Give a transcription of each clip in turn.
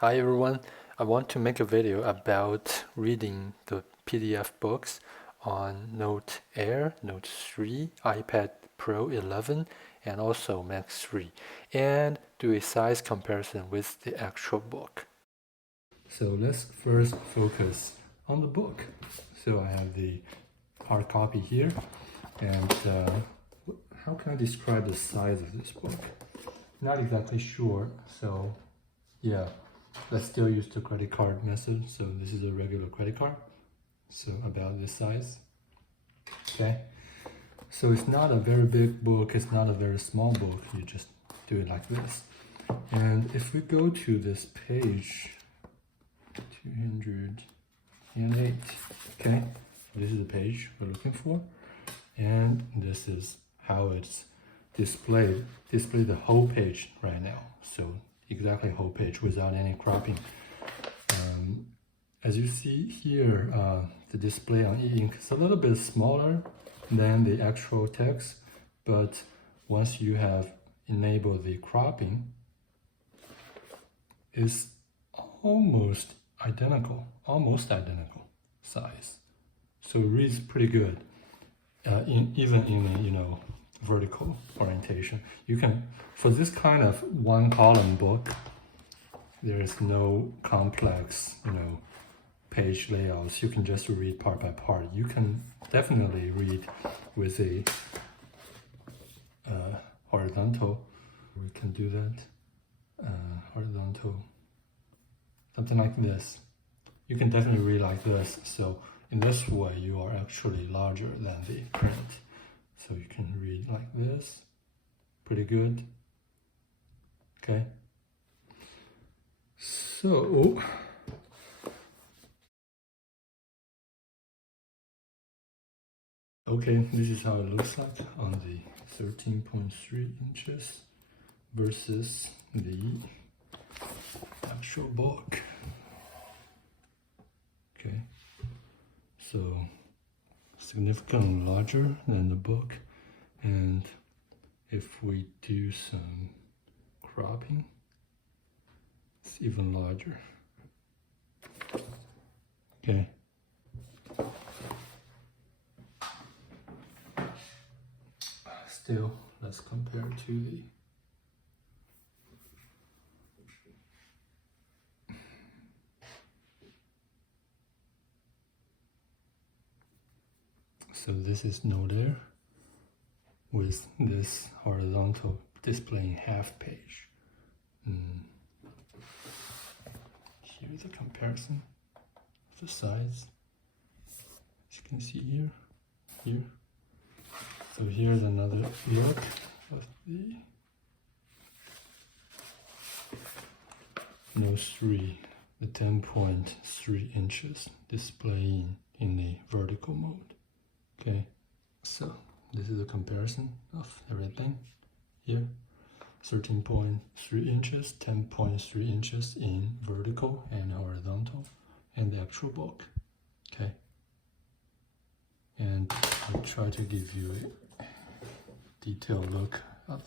Hi everyone, I want to make a video about reading the PDF books on Note Air, Note 3, iPad Pro 11 and also Mac 3 and do a size comparison with the actual book. So let's first focus on the book. So I have the hard copy here and how can I describe the size of this book? Not exactly sure, so yeah. Let's still use the credit card method. So this is a regular credit card. So about this size. Okay. So it's not a very big book. It's not a very small book. You just do it like this. And if we go to this page 208, okay, this is the page we're looking for. And this is how it's displayed. Display the whole page right now. So exactly whole page without any cropping. As you see here, the display on e-ink is a little bit smaller than the actual text, but once you have enabled the cropping, it's almost identical size. So it reads pretty good, even in a vertical orientation. You can, for this kind of one column book, there is no complex, page layouts. You can just read part by part. You can definitely read with a horizontal. We can do that. Horizontal, something like this. You can definitely read like this. So in this way, you are actually larger than the print. So you can read like this. Pretty good. Okay. So okay, this is how it looks like on the 13.3 inches versus the actual book. Okay, so significantly larger than the book, and if we do some cropping, it's even larger. Okay. Still, let's compare to the so this is Note Air with this horizontal displaying half page. Here's a comparison of the size. As you can see here. So here's another look of the Note 3, the 10.3 inches displaying in a vertical mode. Okay, so this is a comparison of everything here. 13.3 inches, 10.3 inches in vertical and horizontal, and the actual book. Okay, and I'll try to give you a detailed look of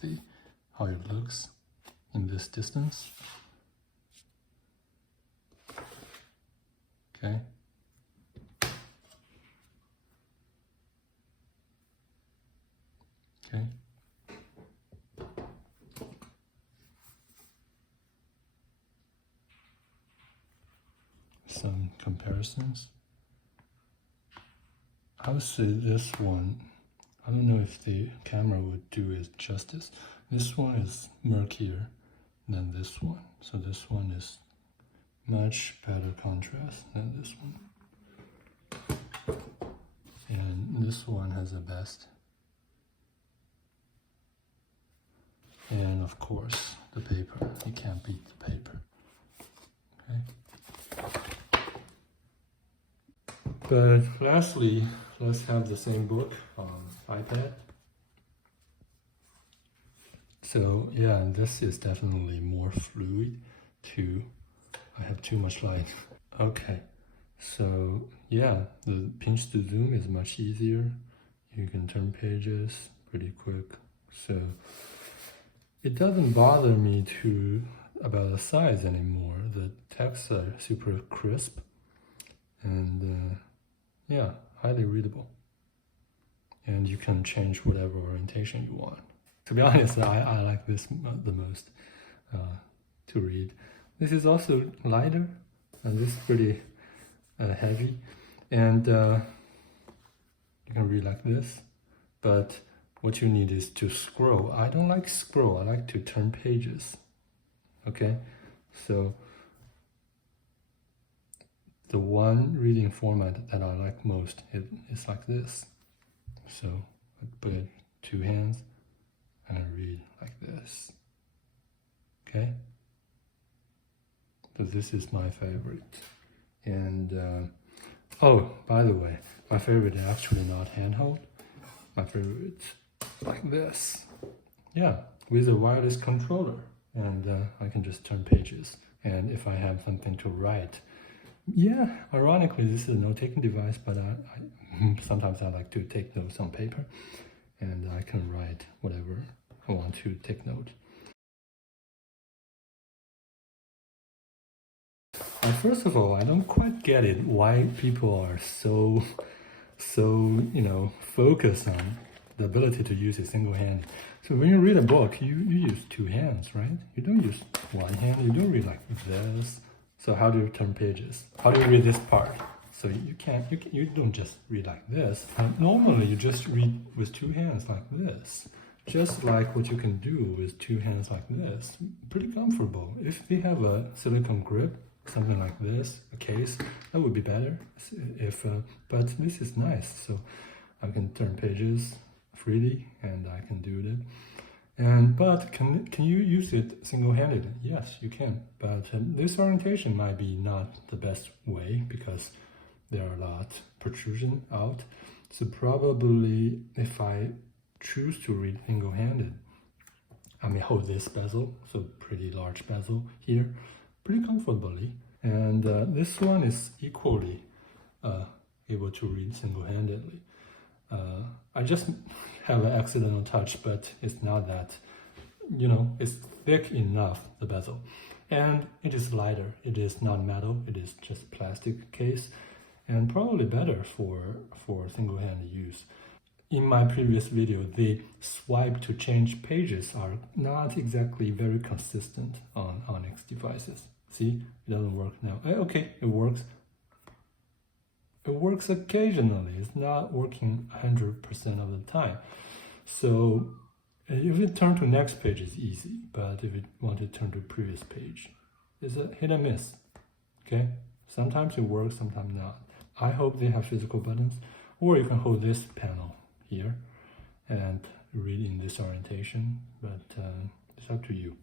how it looks in this distance. Okay. Okay. Some comparisons. I would say this one, I don't know if the camera would do it justice. This one is murkier than this one. So this one is much better contrast than this one. And this one has the best. And of course, the paper. You can't beat the paper. Okay. But lastly, let's have the same book on iPad. So yeah, this is definitely more fluid too. I have too much light. Okay, so yeah, the pinch to zoom is much easier. You can turn pages pretty quick. So it doesn't bother me to about the size anymore. The texts are super crisp and yeah, highly readable. And you can change whatever orientation you want. To be honest, I like this the most to read. This is also lighter, and this is pretty heavy, and you can read like this, but what you need is to scroll. I don't like scroll, I like to turn pages. Okay, so the one reading format that I like most is like this. So I put it two hands and I read like this. Okay, so this is my favorite. And oh, by the way, my favorite is actually not handheld. My favorite is like this. Yeah, with a wireless controller, and I can just turn pages. And if I have something to write, yeah, ironically, this is a note-taking device, but I sometimes I like to take notes on paper, and I can write whatever I want to take note. First of all, I don't quite get it why people are so focused on the ability to use it single-handed. So when you read a book, you use two hands, right? You don't use one hand. You don't read like this. So how do you turn pages? How do you read this part? So you don't just read like this. Normally you just read with two hands like this. Just like what you can do with two hands like this. Pretty comfortable. If they have a silicone grip, something like this, a case, that would be better. But this is nice. So I can turn pages freely and I can do it. But can you use it single-handed? Yes, you can. But this orientation might be not the best way because there are a lot protrusion out. So probably if I choose to read single-handed, I may hold this bezel, so pretty large bezel here, pretty comfortably. And this one is equally able to read single-handedly. I just have an accidental touch, but it's not that, it's thick enough, the bezel. And it is lighter. It is not metal. It is just plastic case, and probably better for single-handed use. In my previous video, the swipe to change pages are not exactly very consistent on Onyx devices. See, it doesn't work now. Okay, it works. It works occasionally. It's not working 100% of the time. So if you turn to next page, it's easy. But if you want to turn to previous page, it's a hit and miss. Okay? Sometimes it works, sometimes not. I hope they have physical buttons. Or you can hold this panel here and read in this orientation. But it's up to you.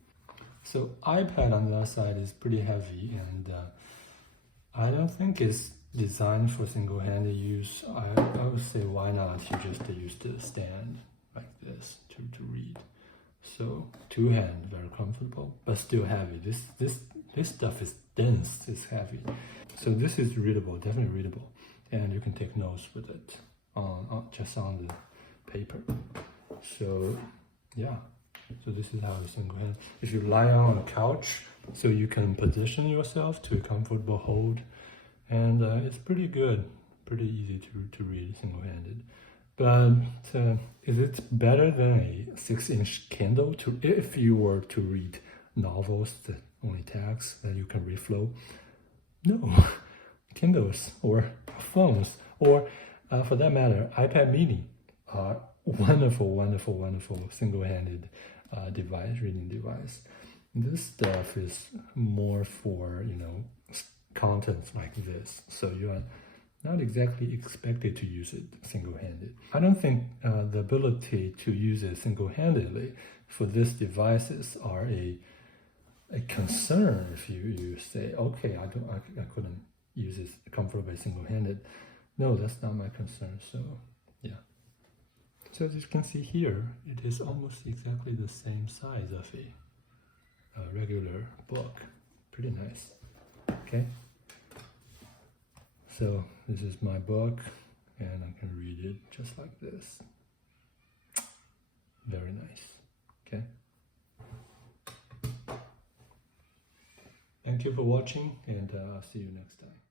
So iPad on the other side is pretty heavy, and I don't think it's designed for single-handed use. I would say why not you just use the stand like this to read. So two hand, very comfortable, but still heavy. This stuff is dense, it's heavy. So this is readable, definitely readable, and you can take notes with it just on the paper. So yeah. So this is how it's single-handed. If you lie on a couch, so you can position yourself to a comfortable hold, and it's pretty good, pretty easy to read single-handed. But is it better than a 6-inch Kindle? If you were to read novels that only text that you can reflow? No, Kindles or phones, or for that matter, iPad Mini are wonderful single-handed reading device. This stuff is more for contents like this, so you are not exactly expected to use it single-handed. I don't think the ability to use it single-handedly for these devices are a concern. If you say, okay, I couldn't use it comfortably single-handed. No, that's not my concern. So yeah. So as you can see here, it is almost exactly the same size of a regular book. Pretty nice. Okay. So this is my book, and I can read it just like this. Very nice. Okay. Thank you for watching, and I'll see you next time.